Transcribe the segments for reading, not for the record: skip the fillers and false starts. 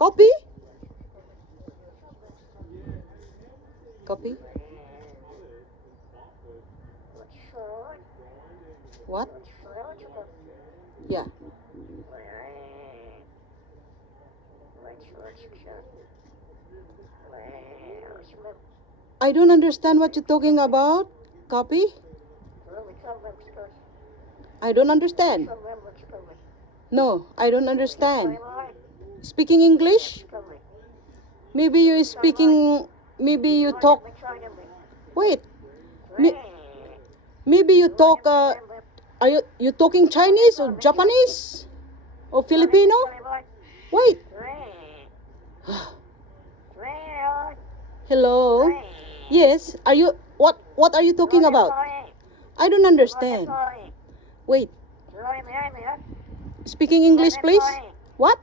Copy? Copy? What? Yeah. I don't understand what you're talking about. Copy? I don't understand. No, I don't understand. Speaking English? Maybe you speaking, maybe you talk, wait, maybe you talk, are you talking Chinese or Japanese or Filipino? Wait. Hello? Yes, are you, what are you talking about? I don't understand. Wait. Speaking English, please. What?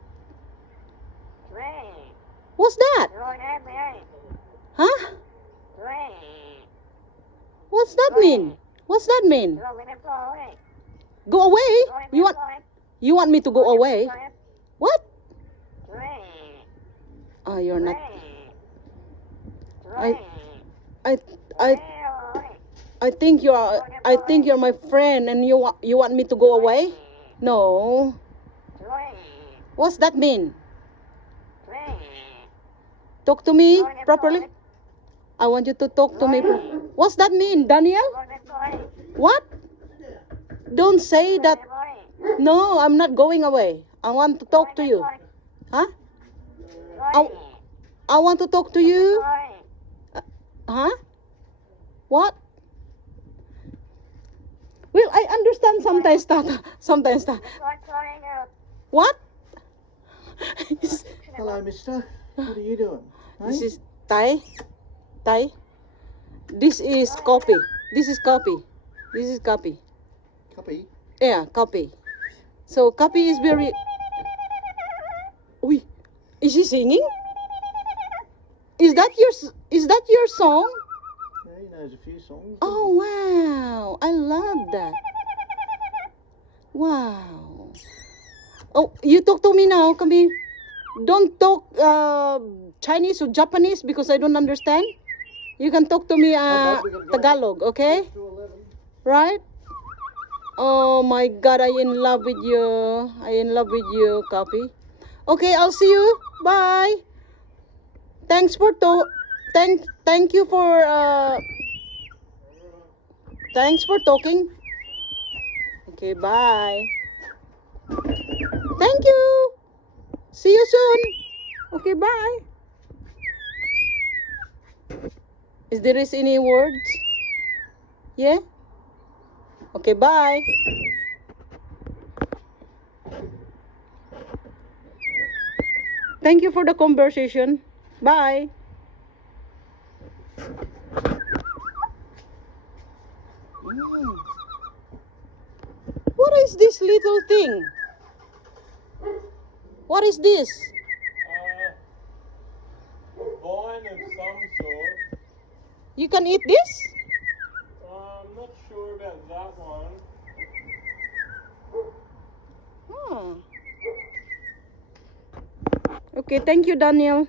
What's that? Huh? What's that mean? What's that mean? Go away? You want me to go away? What? Oh, you're not. I I I I think you're my friend and you want me to go away? No. What's that mean? Talk to me properly. I want you to talk to me. What's that mean, Daniel? What? Don't say that. No, I'm not going away. I want to talk to you. Huh? I want to talk to you. Huh? What? Well, I understand sometimes that. Sometimes that. What? Hello, mister. What are you doing? This is Thai. Thai. This is copy. This is copy. This is copy. Copy? Yeah, copy. So copy is very. Uy, is he singing? Is that your song? Yeah, he knows a few songs. Oh wow, I love that. Wow. Oh, you talk to me now. Come here. Don't talk Chinese or Japanese because I don't understand. You can talk to me Tagalog, okay? Right? Oh my God, I in love with you. I in love with you, Copy. Okay, I'll see you. Bye. Thanks for thank you for thanks for talking. Okay, bye. Thank you. See you soon. Okay, bye. Is there any words? Yeah? Okay, bye. Thank you for the conversation. Bye. What is this little thing? What is this? A vine of some sort. You can eat this? I'm not sure about that one. Hmm. Okay, thank you, Daniel.